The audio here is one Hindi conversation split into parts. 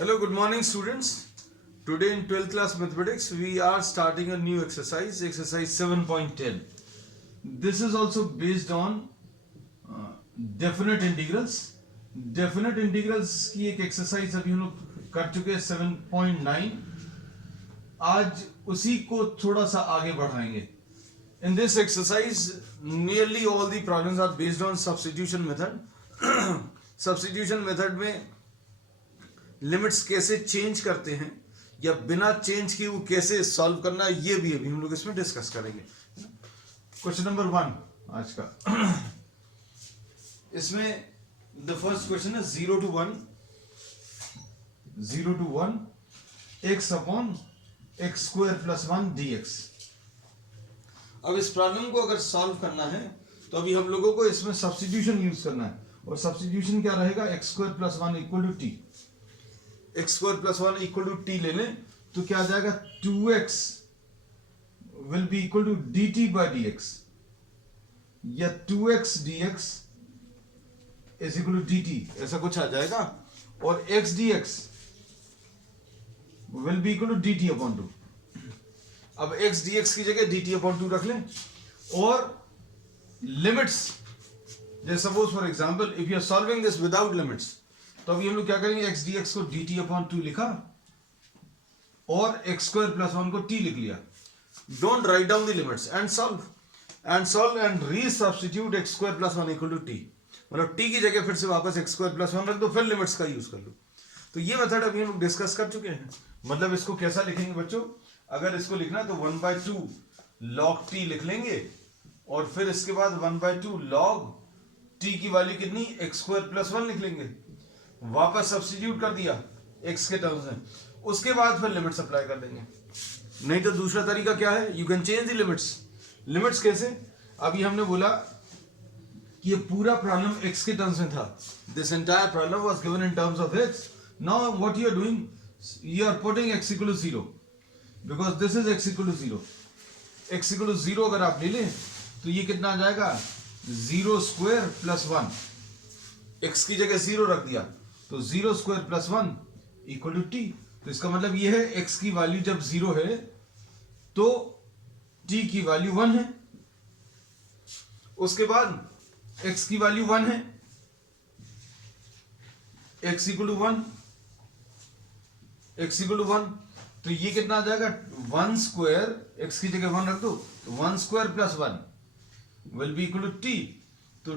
Hello, good morning students. Today in 12th class mathematics we are starting a new exercise 7.10. This is also based on definite integrals. Definite integrals की एक exercise अभी हम लोग कर चुके हैं 7.9. आज उसी को थोड़ा सा आगे बढ़ाएंगे. In this exercise nearly all the problems are based on substitution method. Substitution method में लिमिट्स कैसे चेंज करते हैं या बिना चेंज किए वो कैसे सॉल्व करना है, ये भी अभी हम लोग इसमें डिस्कस करेंगे. क्वेश्चन नंबर 1 आज का. इसमें द फर्स्ट क्वेश्चन है 0 to 1 x upon x square plus 1 dx. अब इस प्रॉब्लम को अगर सॉल्व करना है तो अभी हम लोगों को इसमें सब्स्टिट्यूशन यूज करना है. और सब्स्टिट्यूशन क्या रहेगा? X square plus 1 equal to T. X square plus 1 equal to T ले लें तो क्या आ जाएगा? 2x will be equal to dt by dx या 2x dx is equal to dt, ऐसा कुछ आ जाएगा. और x dx will be equal to dt upon 2. अब x dx की जगह dt अपॉन 2 रख लें. और लिमिट्स, जैसे suppose for example if you are solving this without limits, तो अभी हम लोग क्या करेंगे? x dx को dt अपॉन 2 लिखा और x स्क्वायर प्लस 1 को t लिख लिया. Don't write down the limits and solve and resubstitute x square plus 1 equal to t. मतलब t की जगह फिर से वापस x स्क्वायर प्लस 1 रख दो, फिर लिमिट्स का यूज कर लो. तो ये मेथड अभी हम लोग डिस्कस कर चुके हैं. मतलब इसको कैसा लिखेंगे बच्चों? अगर इसको लिखना है तो 1/2 log t लिख लेंगे और फिर इसके बाद 1/2 log t की वैल्यू कितनी? x स्क्वायर प्लस 1 लिख लेंगे. वापस सब्स्टिट्यूट कर दिया x के टर्म्स में, उसके बाद फिर लिमिट्स अप्लाई कर देंगे. नहीं तो दूसरा तरीका क्या है? You can change the limits. Limits कैसे? अभी हमने बोला कि ये पूरा प्रॉब्लम x के टर्म्स में था. This entire problem was given in terms of x. Now what you are doing, you are putting x equal to 0 because this is x equal to 0. x equal to 0 अगर आप ले लें तो ये कितना आ जाएगा? 0 स्क्वायर प्लस 1. x की जगह 0 रख दिया तो 0 square plus 1 equal to T. तो इसका मतलब ये है x की वैल्यू जब 0 है तो t की वैल्यू 1 है. उसके बाद x की वैल्यू 1 है, x equal to 1, x equal to 1. तो ये कितना आ जाएगा? 1 स्क्वायर, x की जगह 1 रख दो तो 1 square plus 1 will be equal to t. तो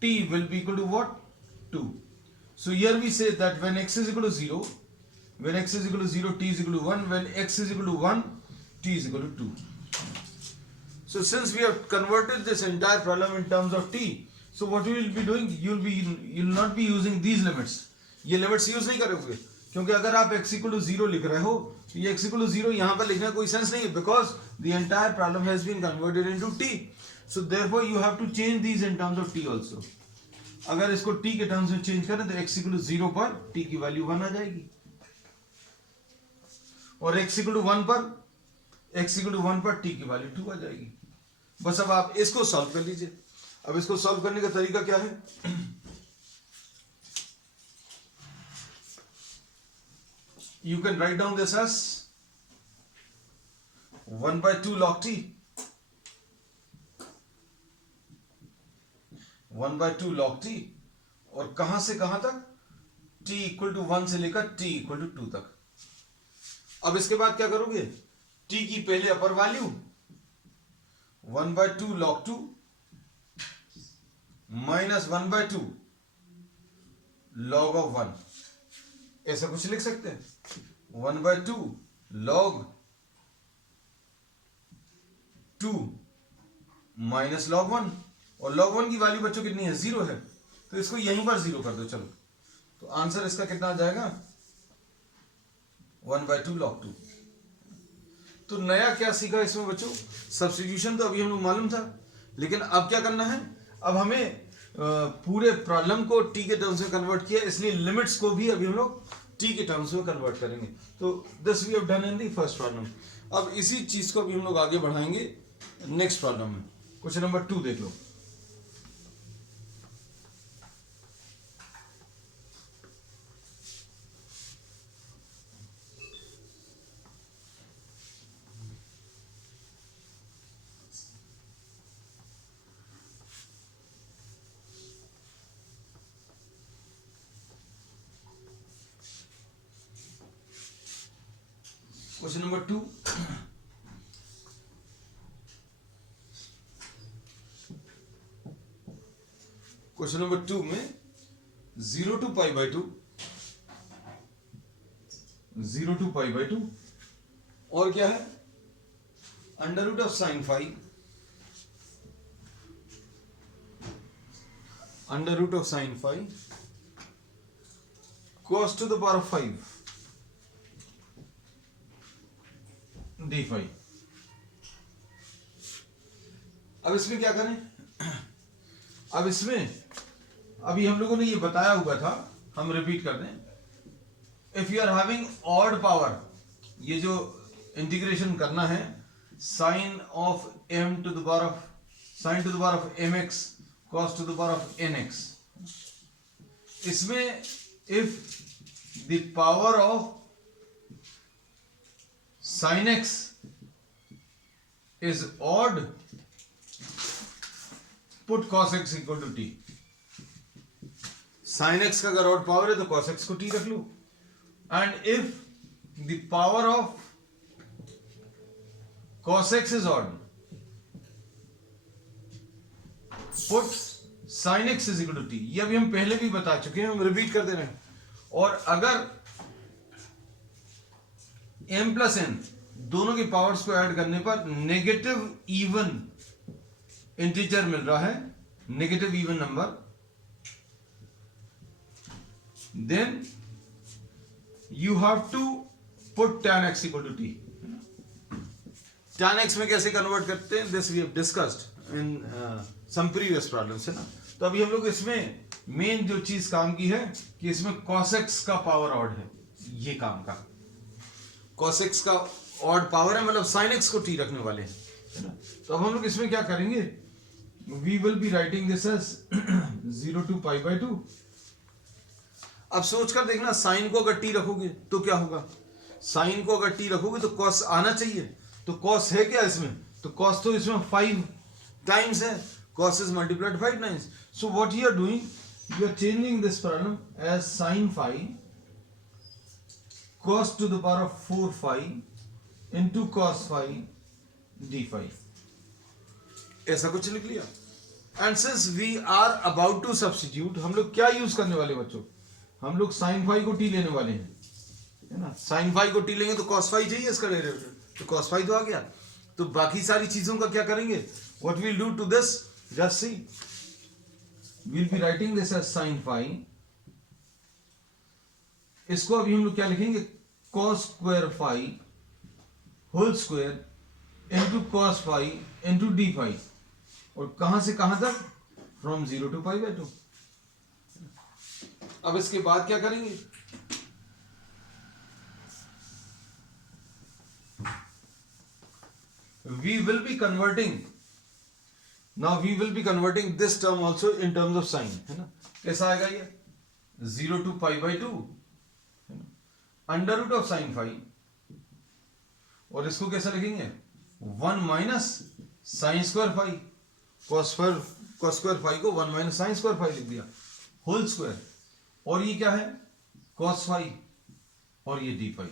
t will be equal to what? 2. So here we say that when x is equal to 0, when x is equal to 0, t is equal to 1. When x is equal to 1, t is equal to 2. So since we have converted this entire problem in terms of t, so what you will be doing? You will not be using these limits. ये limits use नहीं करोगे क्योंकि अगर आप x equal to 0 लिख रहे हो तो ये x equal to 0 यहाँ पर लिखने का कोई सेंस नहीं है because the entire problem has been converted into t. So therefore you have to change these in terms of t also. अगर इसको t के टर्म्स में चेंज करें तो x इक्वल टू 0 पर t की वैल्यू 1 आ जाएगी और x इक्वल टू 1 पर t की वैल्यू 2 आ जाएगी. बस अब आप इसको सॉल्व कर लीजिए. अब इसको सॉल्व करने का तरीका क्या है? You can write down this as 1/2 log t. 1/2 log t और कहां से कहां तक? t इक्वल टू 1 से लेकर t इक्वल टू 2 तक. अब इसके बाद क्या करोगे? t की पहले अपर value 1/2 log 2 minus 1/2 log of 1, ऐसा कुछ लिख सकते हैं. 1/2 log 2 माइनस log 1. और log 1 की वैल्यू बच्चों कितनी है? 0 है. तो इसको यहीं पर 0 कर दो. चलो तो आंसर इसका कितना आ जाएगा? 1/2 log 2. तो नया क्या सीखा इसमें बच्चों? सब्स्टिट्यूशन तो अभी हम लोग मालूम था, लेकिन अब क्या करना है? अब हमें पूरे प्रॉब्लम को t के टर्म्स में कन्वर्ट किया, इसलिए लिमिट्स को भी अभी हम लोग t के टर्म्स में कन्वर्ट करेंगे. तो this we have done in the first problem. अब इसी चीज को अभी हम लोग आगे बढ़ाएंगे नेक्स्ट प्रॉब्लम में. क्वेश्चन नंबर 2 देख लो. क्वेश्चन नंबर 2, क्वेश्चन नंबर 2 में 0 to pi by 2, 0 to pi by 2 और क्या है under root of sine phi, under root of sine phi cos to the power of 5 d phi. अब इसमें क्या करें, अब इसमें अभी हम लोगों ने ये बताया हुआ था, हम रिपीट कर दें। If you are having odd power, ये जो इंटीग्रेशन करना है sine of m to the power of sine to the power of mx cos to the power of nx, इसमें इफ द पावर ऑफ sin x is odd, put cos x equal to t। sin x का अगर ऑड पावर है तो cos x को t रख लो, and if the power of cos x is odd, put sin x is equal to t। ये अभी हम पहले भी बता चुके हैं, हम रिपीट कर दे रहे हैं। और अगर m प्लस n दोनों की पावर्स को ऐड करने पर नेगेटिव इवन इंटीजर मिल रहा है, negative even number, then you have to put tan x equal to t। tan x में कैसे कन्वर्ट करते हैं, this we have discussed in some previous problems, है ना। तो अभी हम लोग इसमें मेन जो चीज काम की है कि इसमें cos x का पावर ऑड है, ये काम का cos x का ऑड पावर है, मतलब sin x को t रखने वाले हैं, है ना। तो अब हम लोग इसमें क्या करेंगे, we will be writing this as 0 to pi by 2। अब सोच कर देखना, साइन को अगर t रखोगे तो क्या होगा, साइन को अगर t रखोगे तो cos आना चाहिए, तो cos है क्या इसमें, तो cos तो इसमें 5 टाइम्स है, cos is multiplied 5 times। So what you are doing, you are changing this problem as sin phi cos to the power of 4 phi into cos phi d phi, ऐसा कुछ लिख लिया। And since we are about to substitute, हम लोग क्या यूज करने वाले बच्चों, हम लोग sin phi को t लेने वाले हैं, है ना। sin phi को t लेंगे तो cos phi चाहिए इसका डेरिवेटिव, तो cos phi तो आ गया। तो बाकी सारी चीजों का क्या करेंगे, what we'll do to this, just see, we'll be writing this as sin phi, इसको अभी हम लोग क्या लिखेंगे, cos square phi whole square into cos phi into d phi, और कहां से कहां तक, from 0 to pi by 2। अब इसके बाद क्या करेंगे, we will be converting, now we will be converting this term also in terms of sign, है ना। कैसा आएगा ये, 0 to pi by 2 under root of sine phi, और इसको कैसा लिखेंगे, 1 minus sine square phi, cos square phi को 1 माइनस साइन स्क्वायर फाई लिख दिया, होल स्क्वायर, और ये क्या है कॉस फाई, और ये डी फाई।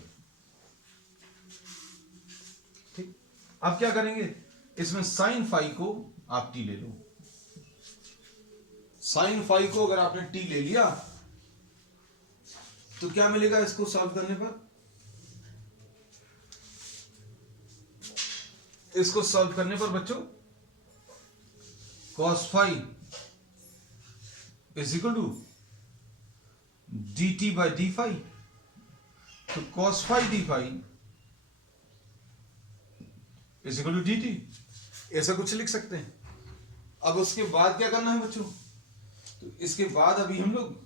ठीक, अब क्या करेंगे, इसमें साइन फाई को आप टी ले लो, साइन फाई को अगर आपने टी ले लिया तो क्या मिलेगा इसको सॉल्व करने पर, इसको सॉल्व करने पर बच्चों cos phi is equal to dt by D phi, तो cos phi D phi is equal to dt, ऐसा कुछ लिख सकते हैं। अब उसके बाद क्या करना है बच्चों, तो इसके बाद अभी हम लोग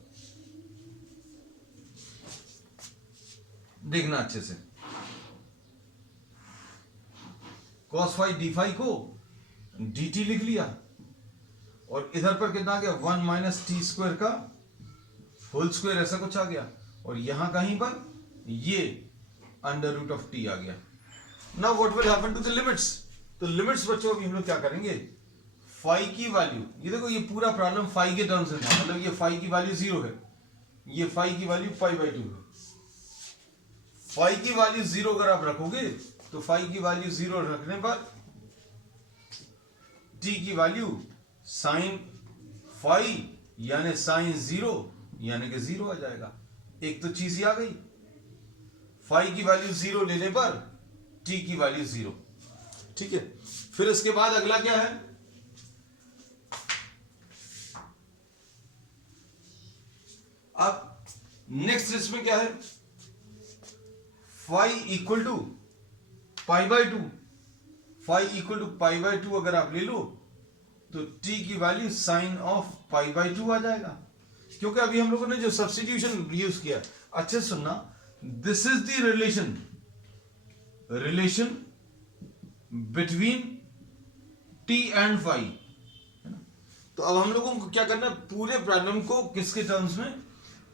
देखना अच्छे से, cos फाई डी फाई को dt लिख लिया, और इधर पर कितना आ गया 1 माइनस टी स्क्वायर का होल स्क्वायर, ऐसा कुछ आ गया, और यहां कहीं पर ये अंडर रूट ऑफ टी आ गया। Now what will happen to the limits, तो लिमिट्स बच्चों अभी हम लोग क्या करेंगे, फाई की वैल्यू, ये देखो ये पूरा प्रॉब्लम फाई के टर्म्स में था, मतलब ये फाई की वैल्यू 0 है, ये फाई की वैल्यू पाई बाय 2 है, फाई की वैल्यू 0 अगर आप रखोगे तो फाई की वैल्यू 0 रखने पर टी की वैल्यू साइन फाई यानी साइन 0 यानी कि 0 आ जाएगा। एक तो चीज ही आ गई, फाई की वैल्यू 0 लेने पर टी की वैल्यू 0। ठीक है, फिर इसके बाद अगला क्या है, अब नेक्स्ट इसमें क्या है, phi equal to pi by 2, phi equal to pi by 2 अगर आप ले लो तो टी की value sine of pi by 2 आ जाएगा। क्योंकि अभी हम लोगों ने जो सब्स्टिट्यूशन यूज किया, अच्छे से सुनना, this is the relation between T and phi. तो अब हम लोगों को क्या करना है, पूरे प्रॉब्लम को किसके टर्म्स में,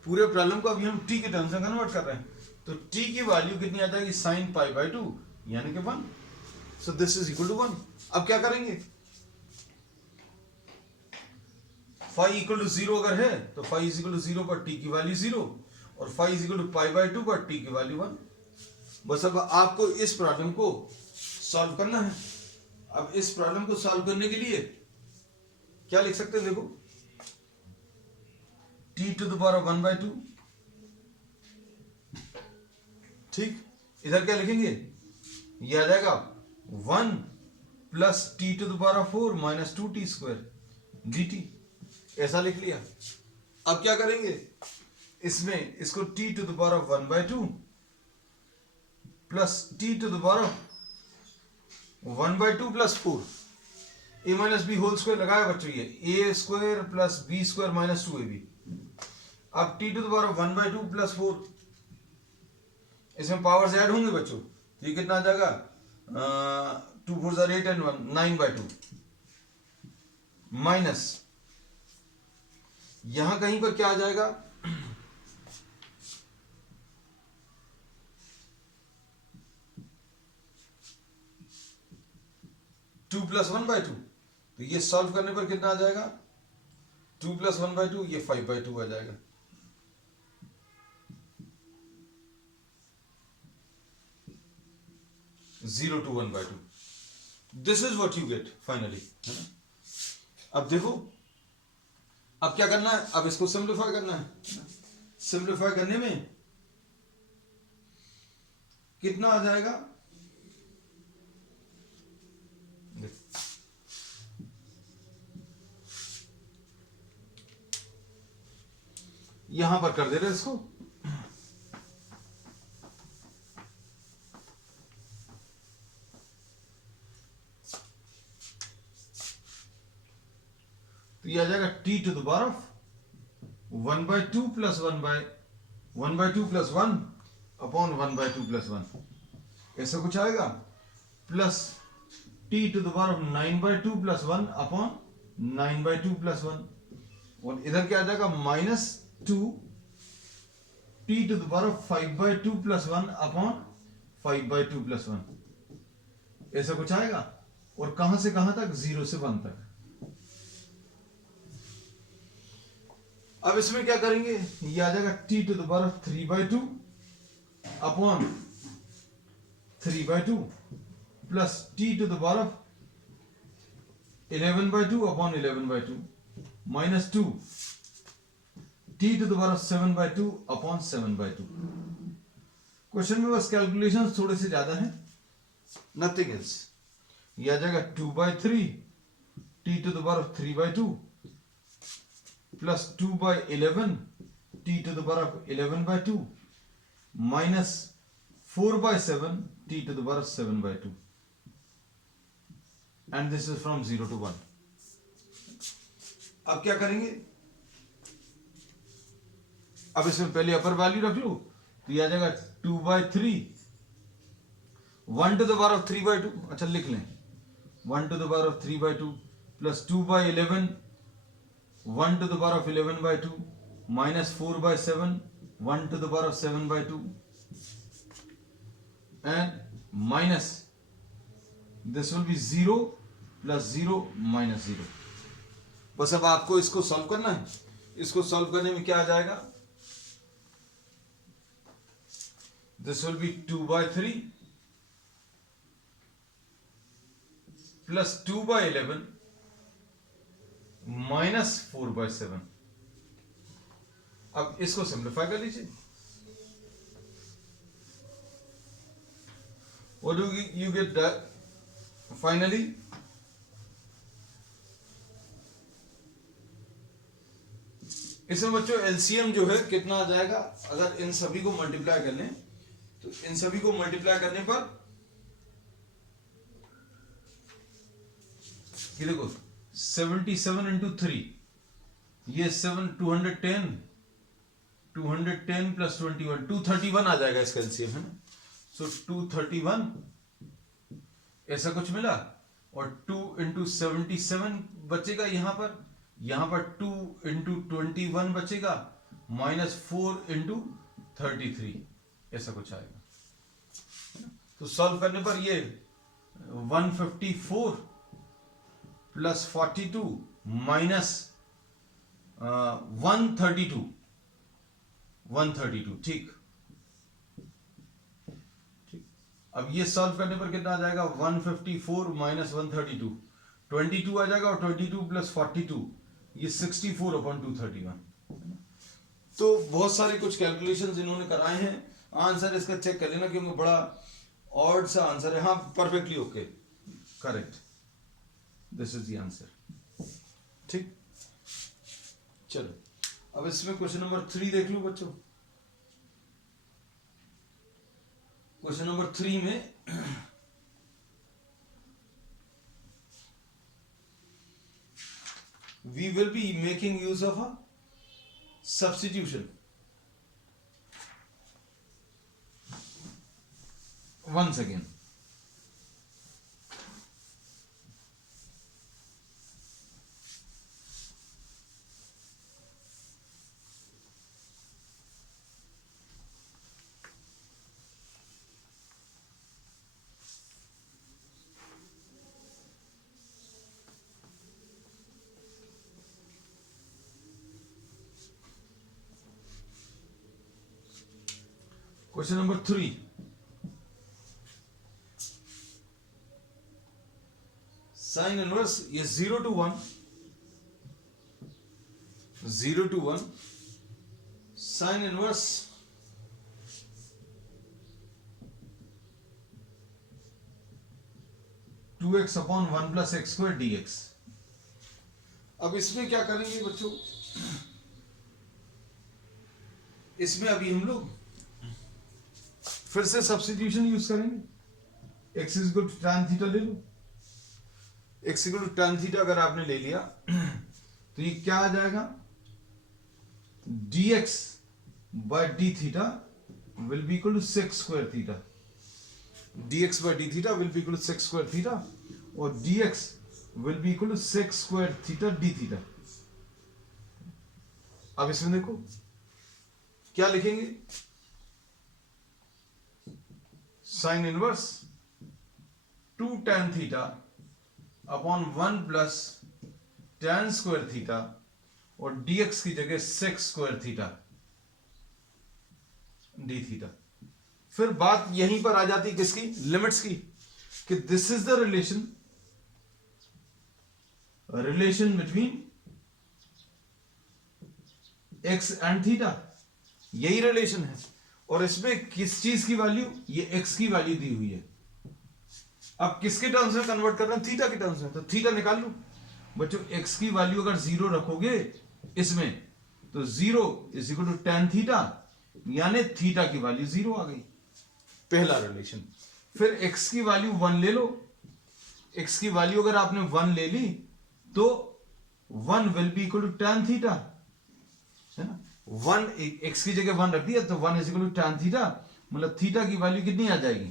पूरे प्रॉब्लम को अभी हम टी के टर्म्स में कन्वर्ट कर रहे हैं। तो टी की वैल्यू कितनी आ जाएगी, साइन पाई बाय 2 यानी कि 1। So this is equal to 1। अब क्या करेंगे, फाई इक्वल टू 0 अगर है तो फाई इज इक्वल टू 0 पर टी की वैल्यू 0 और phi is equal to pi by 2 पर टी की वैल्यू 1। बस अब आपको इस प्रॉब्लम को सॉल्व करना है। अब इस प्रॉब्लम को सॉल्व करने के लिए क्या लिख सकते हैं, देखो टी टू द पावर 1/2, ठीक, इधर क्या लिखेंगे, ये आ जाएगा 1 plus T to the power 4 minus 2t square dt, ऐसा लिख लिया। अब क्या करेंगे, इसमें इसको t to the power 1/2 plus T to the power 1/2 plus 4 a minus B whole square लगाया बच्चों, ये a square plus b square minus 2ab। अब t to the power 1/2 plus 4, इसमें पावर्स ऐड होंगे बच्चों, तो ये कितना आ जाएगा, 2 4 8 एंड 1 9/2 माइनस यहां कहीं पर क्या आ जाएगा, 2 प्लस 1/2, तो ये सॉल्व करने पर कितना आ जाएगा, 2 प्लस 1/2, ये 5/2 आ जाएगा। Zero two 1/2, this is what you get finally, है ना। अब देखो, अब क्या करना है, अब इसको सिंप्लीफाई करना है। सिंप्लीफाई करने में कितना आ जाएगा, यहां पर कर दे रहे इसको, तो ये आ जाएगा t to the power 1/2 plus 1/2 plus 1 upon 1/2 plus 1, ऐसा कुछ आएगा, plus T to the power 9/2 plus 1 upon 9/2 plus 1, और इधर क्या आ जाएगा, minus 2 t to the power 5/2 plus 1 upon 5/2 plus 1, ऐसा कुछ आएगा। और कहां से कहां तक, 0 से 1 तक। अब इसमें क्या करेंगे, ये आ जाएगा t to the power 3/2 upon 3/2 plus T to the power 11/2 upon 11/2 minus 2 t to the power 7/2 upon 7/2। Question में बस कैलकुलेशंस थोड़े से ज्यादा हैं, नथिंग एल्स। ये आ जाएगा 2/3 t to the power 3/2 plus 2/11 t to the power 11/2 minus 4/7 t to the power 7/2, and this is from 0 to 1। अब क्या करेंगे, अब इसमें पहले अपर वैल्यू रख लो, तो ये आ जाएगा 2/3 1 टू द पावर 3/2, अच्छा लिख लें, 1 to the power 3/2 plus 2/11 1 to the power of 11/2 minus 4/7 1 to the power of 7/2 and minus this will be 0 plus 0 minus 0। बस अब आपको इसको सॉल्व करना है। इसको सॉल्व करने में क्या आ जाएगा, this will be 2 by 3 plus 2 by 11 minus 4 by 7. अब इसको सिंप्लीफाई कर लीजिए. What do you get that finally? इसमें बच्चों एलसीएम जो है कितना आ जाएगा, अगर इन सभी को मल्टीप्लाई कर लें तो इन सभी को मल्टीप्लाई करने पर ये देखो 77 इंटू 3 ये 210 प्लस 21 231 आ जाएगा इसका एलसीएम, है ना. सो 231 ऐसा कुछ मिला और 2 इंटू 77 बचेगा यहां पर 2 इंटू 21 बचेगा माइनस 4 इंटू 33 ऐसा कुछ आएगा. तो सॉल्व करने पर ये 154 प्लस 42 माइनस 132 ठीक. अब ये सॉल्व करने पर कितना आ जाएगा 154 माइनस 132 22 आ जाएगा और 22 प्लस 42 ये 64 अपॉन 231. तो बहुत सारे कुछ कैलकुलेशंस इन्होंने कराए हैं. आंसर इसका चेक कर लेना क्योंकि बड़ा ऑड सा आंसर है. हाँ perfectly okay correct, this is the answer. ठीक चलो अब इसमें क्वेश्चन नंबर 3 देख लो बच्चों. क्वेश्चन नंबर 3 में we will be making use of a substitution. Once again, question number 3. Sin inverse is 0 to 1 sin inverse 2x upon 1 plus x square dx. अब इसमें क्या करेंगे बच्चों, इसमें अभी हम लोग फिर से सब्स्टिट्यूशन यूज करेंगे. x is equal to tan theta ले लो. x equal to tan theta अगर आपने ले लिया तो ये क्या आ जाएगा dx by d theta will be equal to sec square theta. dx by d theta will be equal to sec square theta और dx will be equal to sec square theta d theta. अब इसमें देखो क्या लिखेंगे, sine inverse 2 tan theta upon 1 plus tan square theta और dx की जगह sec square theta d theta. फिर बात यहीं पर आ जाती है किसकी, लिमिट्स की, कि this is the relation between x and theta. यही रिलेशन है और इसमें किस चीज की वैल्यू, ये x की वैल्यू दी हुई है. अब किसके टर्म्स में कन्वर्ट कर रहे हैं, थीटा के टर्म्स में. तो थीटा निकाल लो बच्चों. x की वैल्यू अगर 0 रखोगे इसमें तो 0 is equal to tan theta, यानी थीटा की वैल्यू 0 आ गई. पहला रिलेशन. फिर x की वैल्यू 1 ले लो. x की वैल्यू अगर आपने 1 ले ली तो 1 will be equal to tan theta, है ना. 1 x की जगह 1 रख दिया तो 1 is equal to tan theta, मतलब थीटा की वैल्यू कितनी आ जाएगी,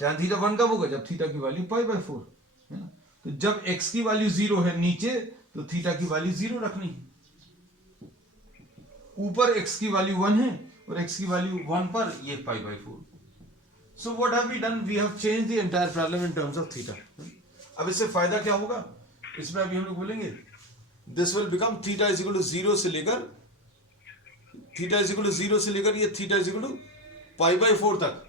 tan थीटा 1 कब होगा, जब थीटा की वैल्यू π/4, है ना. तो जब x की वैल्यू 0 है नीचे तो थीटा की वैल्यू 0 रखनी है. ऊपर x की वैल्यू 1 है और x की वैल्यू 1 पर ये π/4. So what have we done, we have change the entire problem in terms of theta. अब इससे फायदा क्या होगा, इसमें अभी हम लोग बोलेंगे this will become theta is equal to 0 से लेकर ये थीटा इज इक्वल टू π/4 तक।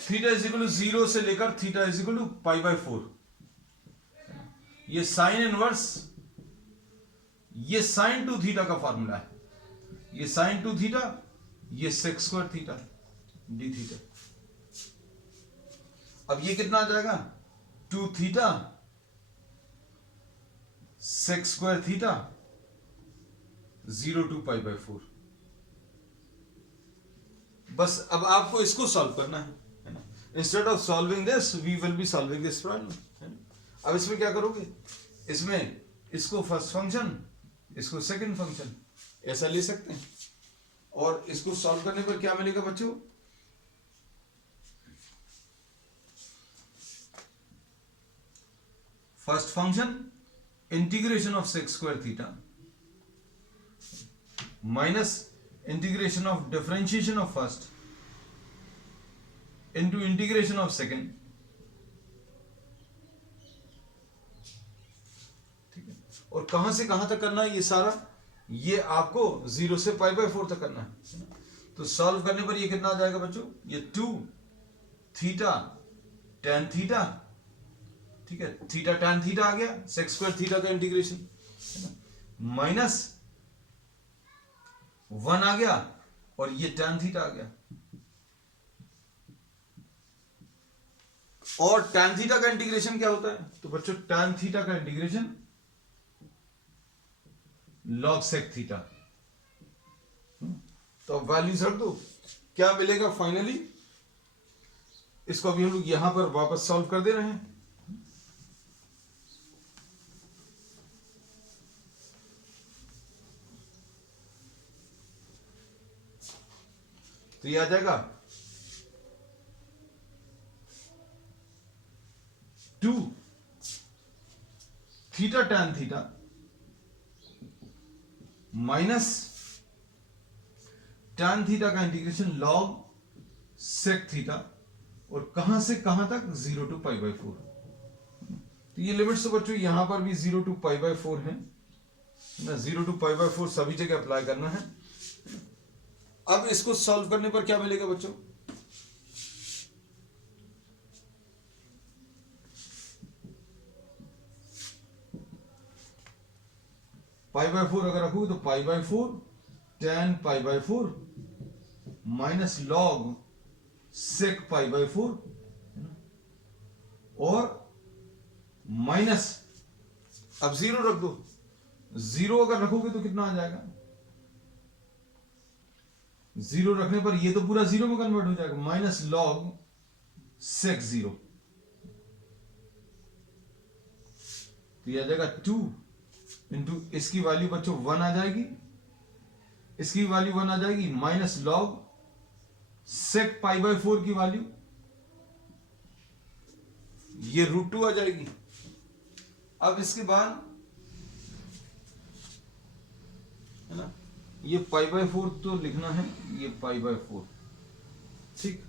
थीटा इज इक्वल टू 0 से लेकर थीटा इज इक्वल टू π/4। ये साइन इनवर्स, ये साइन 2 थीटा का फॉर्मूला है, ये साइन 2 थीटा, ये sec square theta d theta. अब ये कितना आ जाएगा 2 theta sec square theta 0 to π/4। बस अब आपको इसको सॉल्व करना है ना। Instead of solving this we will be solving this problem, है ना। अब इसमें क्या करोगे, इसमें इसको फर्स्ट फंक्शन, इसको सेकंड फंक्शन ऐसा ले सकते हैं, और इसको सॉल्व करने पर क्या मिलेगा बच्चों, first function integration of sec square theta minus integration of differentiation of first into integration of second, ठीक है। और कहां से कहां तक करना है ये सारा, ये आपको 0 से π/4 तक करना है ना। तो सॉल्व करने पर ये कितना आ जाएगा बच्चों, ये 2 थीटा tan थीटा, ठीक है, थीटा tan थीटा आ गया, सेक स्क्वायर थीटा का इंटीग्रेशन, है ना, माइनस 1 आ गया, और ये tan थीटा आ गया, और tan थीटा का इंटीग्रेशन क्या होता है, तो बच्चों tan थीटा का इंटीग्रेशन log sec थीटा। तो वैल्यूज रख दो, क्या मिलेगा फाइनली, इसको अभी हम लोग यहां पर वापस सॉल्व कर दे रहे हैं। तो ये आ जाएगा 2 theta tan theta minus tan theta का इंटीग्रेशन log sec थीटा, और कहां से कहां तक 0 to π/4। तो ये लिमिट्स तो बच्चों यहां पर भी 0 to π/4 है ना, 0 to π/4 सभी जगह अप्लाई करना है। अब इसको सॉल्व करने पर क्या मिलेगा बच्चों, π/4 अगर रखोगे तो π/4 tan π/4 माइनस log sec π/4, और माइनस, अब 0 रख दो, 0 अगर रखोगे तो कितना आ जाएगा, 0 रखने पर ये तो पूरा 0 में कन्वर्ट हो जाएगा, माइनस log sec 0, तो ये आ जाएगा 2 इंटू, इसकी वैल्यू बच्चों 1 आ जाएगी, इसकी वैल्यू 1 आ जाएगी, माइनस log sec π/4 की वैल्यू ये √2 आ जाएगी। अब इसके बाद है ना, ये π/4 तो लिखना है, ये π/4, ठीक,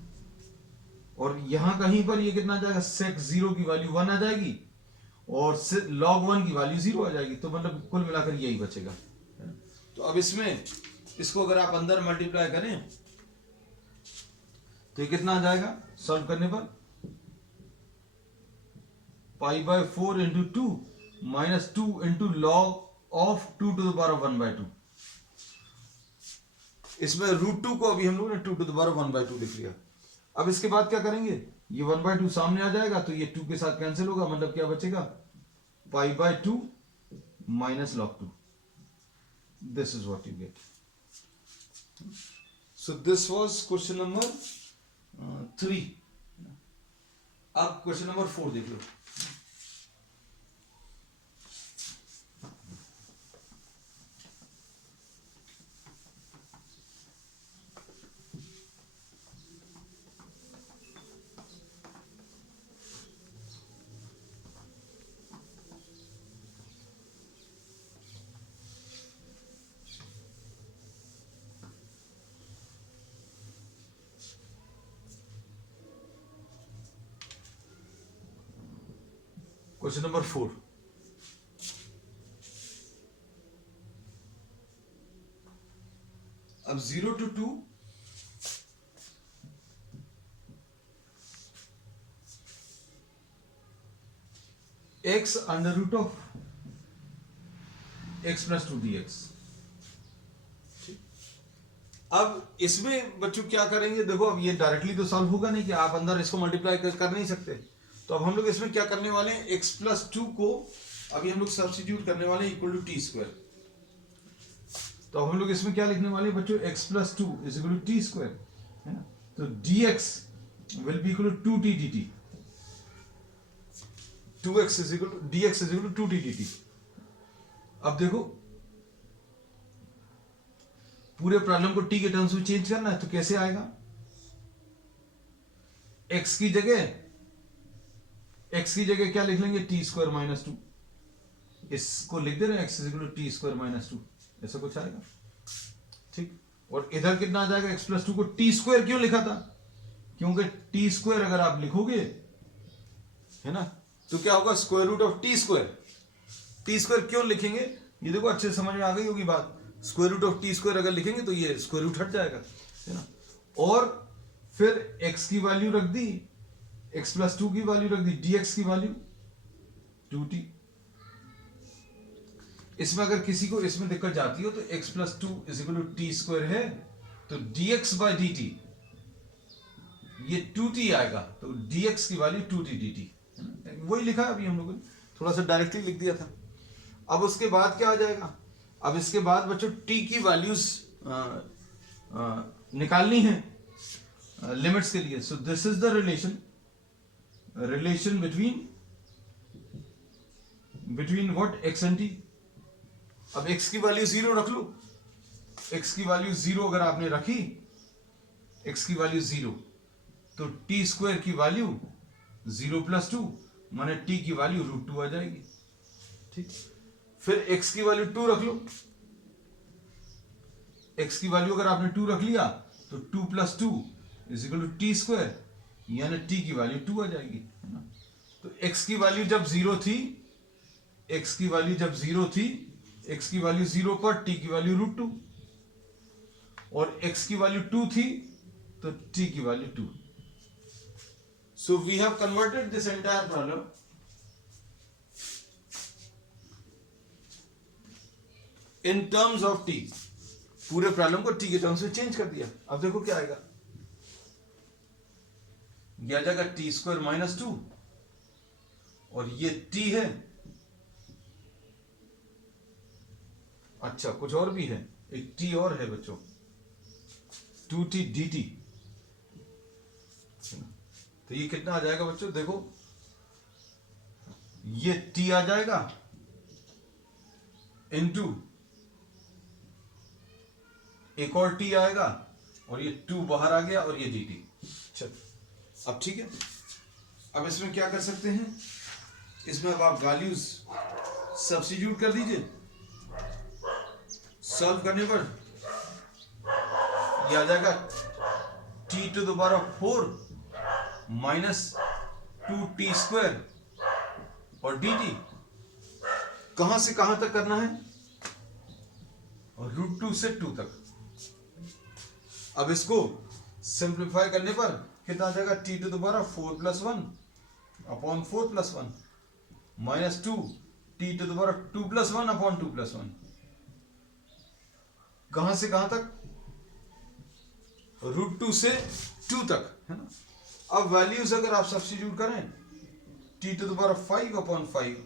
और यहां कहीं पर ये कितना आ जाएगा, sec 0 की वैल्यू 1 आ जाएगी, और log 1 की वैल्यू 0 आ जाएगी, तो मतलब कुल मिलाकर यही बचेगा। तो अब इसमें इसको अगर आप अंदर मल्टीप्लाई करें तो ये कितना आ जाएगा सॉल्व करने पर, π/4 into 2 minus 2 into log of 2 to the power of 1/2। इसमें √2 को अभी हम लोग ने 2 to the power of 1/2 लिख लिया। अब इसके बाद क्या करेंगे, ये 1/2 सामने आ जाएगा, तो ये 2 के साथ कैंसिल होगा, मतलब क्या बचेगा, π/2 minus log 2। This is what you get. So this was question number 3। अब क्वेश्चन नंबर 4 देख लो। क्वेश्चन नंबर 4, अब 0 to 2 x under root of x plus 2 dx। अब इसमें बच्चों क्या करेंगे, देखो अब ये डायरेक्टली तो सॉल्व होगा नहीं कि आप अंदर इसको मल्टीप्लाई कर नहीं सकते, तो अब हम लोग इसमें क्या करने वाले हैं, x प्लस 2 को अभी हम लोग सब्स्टिट्यूट करने वाले हैं इक्वल टू टी स्क्वायर। तो अब हम लोग इसमें क्या लिखने वाले हैं बच्चों, x plus 2 is equal to t square, है ना। तो dx will be equal to 2t dt, 2x is equal to dx is equal to 2t dt। अब देखो पूरे प्रॉब्लम को t के टर्म्स में चेंज करना है, तो कैसे आएगा, x की जगह क्या लिख लेंगे, टी स्क्वायर माइनस 2, इसको लिख दे रहे हैं x is equal to t square minus 2, ऐसा कुछ आएगा, ठीक। और इधर कितना आ जाएगा, x प्लस 2 को टी स्क्वायर क्यों लिखा था, क्योंकि टी स्क्वायर अगर आप लिखोगे, है ना, तो क्या होगा, square root of t square. T square क्यों लिखेंगे, ये देखो अच्छे समझ में आ गई होगी बात, square root of t square अगर लिखेंगे तो ये स्क्वायर रूट हट जाएगा, है ना। और फिर x की वैल्यू रख दी, x प्लस 2 की वैल्यू रख दी, dx की वैल्यू 2t। इसमें अगर किसी को इसमें दिक्कत जाती हो तो x plus 2 is equal to t square है, तो dx बाय dt ये 2t आएगा, तो dx की वैल्यू 2t dt, वही लिखा है अभी हम लोगों ने, थोड़ा सा डायरेक्टली लिख दिया था। अब उसके बाद क्या आ जाएगा, अब इसके बाद बच्चों t की वैल्यूज निकालनी है लिमिट्स के लिए। सो this is the relation between what, x and t। अब x की वैल्यू 0 रख लो, x की वैल्यू 0 अगर आपने रखी, x की वैल्यू 0, तो t स्क्वायर की वैल्यू 0 प्लस 2 माने t की वैल्यू रूट 2 आ जाएगी, ठीक। फिर x की वैल्यू 2 रख लो, x की वैल्यू अगर आपने 2 रख लिया तो 2 plus 2 is equal to t square, यानी t की वैल्यू 2 आ जाएगी, है ना। तो x की वैल्यू जब 0 थी, x की वैल्यू जब 0 थी, x की वैल्यू 0 पर t की वैल्यू रूट 2, और x की वैल्यू 2 थी तो t की value 2। So we have converted this entire problem in terms of t, पूरे प्रॉब्लम को t के टर्म्स में चेंज कर दिया। अब देखो क्या आएगा, ये आ जाएगा टी स्क्वायर माइनस 2, और ये t है, अच्छा कुछ और भी है, एक t और है बच्चों, 2t dt, तो ये कितना आ जाएगा बच्चों, देखो ये t आ जाएगा इनटू एक और t आएगा, और ये 2 बाहर आ गया, और ये dt। चल अब ठीक है, अब इसमें क्या कर सकते हैं, इसमें अब आप वैल्यूज सब्स्टिट्यूट कर दीजिए, सॉल्व करने पर ये आ जाएगा t to the power of 4 minus 2t square और dt। कहां से कहां तक करना है, और रूट 2 से 2 तक। अब इसको सिंप्लीफाई करने पर कितना आ जाएगा, t to the power of 4 plus 1 upon 4 plus 1 minus 2 t to the power of 2 plus 1 upon 2 plus 1। कहां से कहां तक, रूट 2 से 2 तक, है ना। अब वैल्यूज अगर आप सब्स्टिट्यूट करें, t to the power of 5 upon 5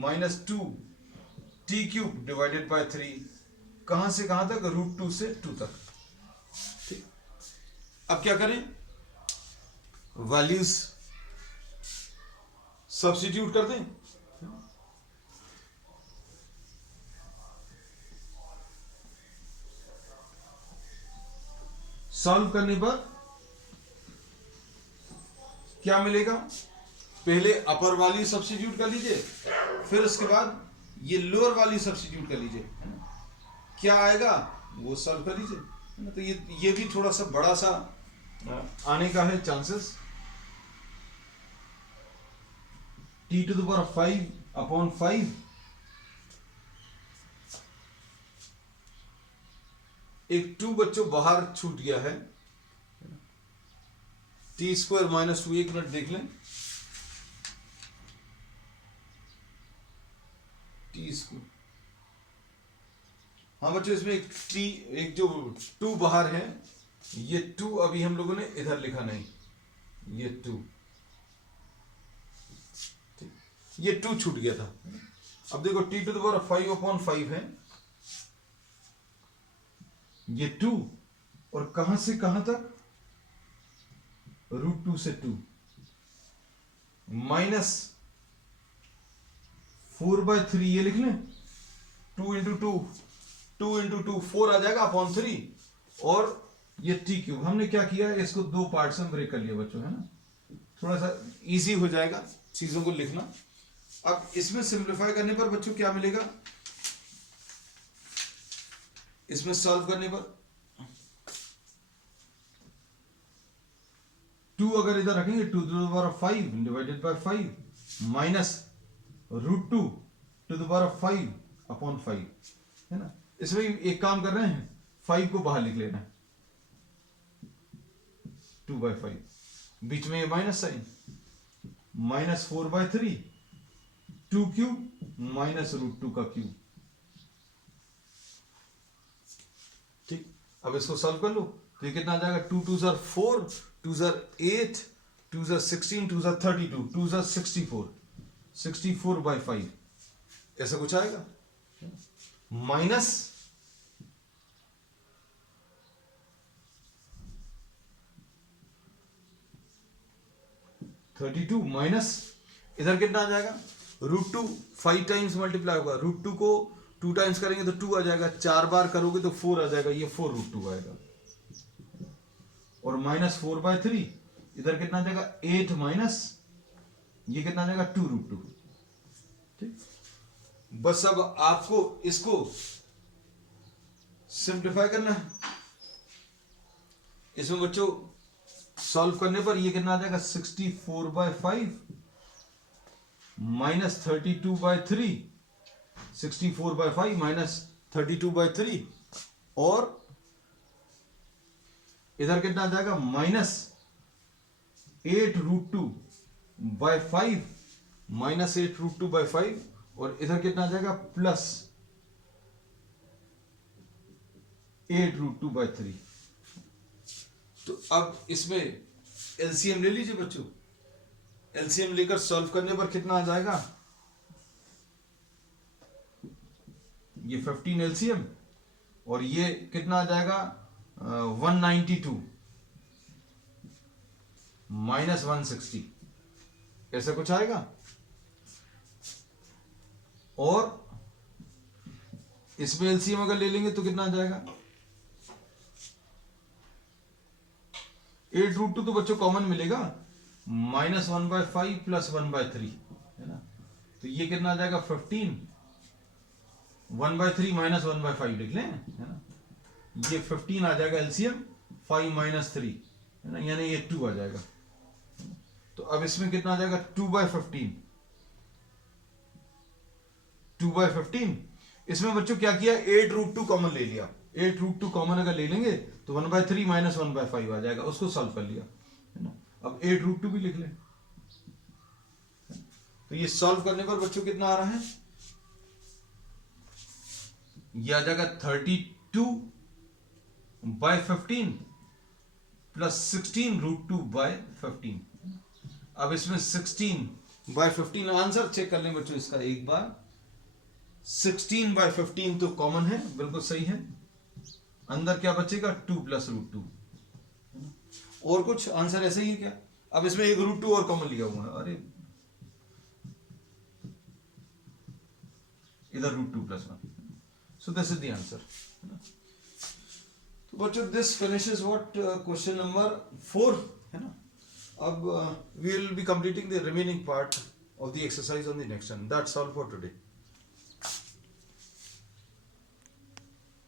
minus 2 t cube divided by 3, कहां से कहां तक, रूट 2 से 2 तक, ठीक। अब क्या करें, वैल्यूज सब्स्टिट्यूट कर दें, सॉल्व करने पर क्या मिलेगा, पहले अपर वैल्यू सब्स्टिट्यूट कर लीजिए, फिर उसके बाद ये लोअर वैल्यू सब्स्टिट्यूट कर लीजिए, है ना। क्या आएगा वो सॉल्व कर लीजिए, है ना। तो ये भी थोड़ा सा बड़ा सा आने का है chances. t to the power 5 upon 5 एक 2 बच्चों बाहर छूट गया है, टी स्क्वायर माइनस 2, 1 मिनट देख लें, टी स्क्वायर, हाँ बच्चों इसमें एक जो 2 बाहर है, ये 2 अभी हम लोगों ने इधर लिखा नहीं, ये 2, ये 2 छूट गया था। अब देखो t to the power 5 upon 5 है, ये 2 और कहां से कहां तक, √2 से 2 माइनस 4/3, ये लिख लें, 2 इंटू 2 4 आ जाएगा अपॉन 3, और ये टी क्यूब। हमने क्या किया, इसको 2 पार्ट्स में ब्रेक कर लिया बच्चों, है ना, थोड़ा सा इजी हो जाएगा चीजों को लिखना। अब इसमें सिंप्लीफाई करने पर बच्चों क्या मिलेगा, इसमें सॉल्व करने पर 2 अगर इधर रखेंगे, 2 to the power 5 divided by 5 minus √2 to the power 5 upon 5, है ना। इसमें एक काम कर रहे हैं, 5 को बाहर लिख लेना है, 2/5, बीच में ये minus sign, minus 4/3, 2 cube minus √2 का क्यूब। ठीक, अब इसको सॉल्व कर लो, तो ये कितना आ जाएगा, 2 2 ज़र 4, 2 ज़र 8, 2 ज़र 16, 2 ज़र 32, 2 ज़र 64, 64/5, ऐसा कुछ आएगा, माइनस 32 माइनस इधर कितना आ जाएगा, √2 5 टाइम्स मल्टीप्लाई होगा, √2 को 2 टाइम्स करेंगे तो 2 आ जाएगा, 4 बार करोगे तो 4 आ जाएगा, ये 4 √2 आएगा, और माइनस 4/3 इधर कितना आ जाएगा, 8 माइनस ये कितना आ जाएगा, 2 √2। ठीक, बस अब आपको इसको सिंप्लीफाई करना है। इसमें बच्चों सॉल्व करने पर ये कितना आ जाएगा, 64/5 माइनस 32/3, 64/5 माइनस 32/3, और इधर कितना आ जाएगा, माइनस 8√2/5 माइनस 8√2/5, और इधर कितना आ जाएगा, प्लस 8√2/3। तो अब इसमें एलसीएम ले लीजिए बच्चों, एलसीएम लेकर सॉल्व करने पर कितना आ जाएगा, ये 15 एलसीएम, और ये कितना आ जाएगा, 192 माइनस 160, ऐसा कुछ आएगा, और इसमें एलसीएम अगर ले लेंगे तो कितना आ जाएगा, 8√2 तो बच्चों कॉमन मिलेगा, माइनस 1/5 प्लस 1/3, है ना, तो ये कितना आ जाएगा, 15, 1/3 माइनस 1/5 लिख लें, है ना, ये 15 आ जाएगा एलसीएम, 5 माइनस 3, है ना, यानी ये 2 आ जाएगा। तो अब इसमें कितना आ जाएगा, 2/15, 2/15, इसमें बच्चों क्या किया, 8√2 कॉमन ले लिया, 8√2 कॉमन अगर ले लेंगे तो 1/3 माइनस 1/5 आ जाएगा, उसको सॉल्व कर लिया, है ना। अब 8√2 भी लिख लें, तो ये सॉल्व करने पर बच्चों कितना आ रहा है, ये आ जाएगा 32/15 प्लस 16√2/15। अब इसमें 16/15 आंसर चेक कर लें बच्चों इसका एक बार, 16/15 तो कॉमन है, बिल्कुल सही है, अंदर क्या बचेगा, 2 प्लस √2, और कुछ आंसर ऐसे ही है क्या। अब इसमें एक √2 और कॉमन लिया हुआ है, अरे इधर √2 + 1, so this is the answer। तो बच्चों this finishes what question number 4, है ना। अब we will be completing the remaining part of the exercise on the next one। That's all for today।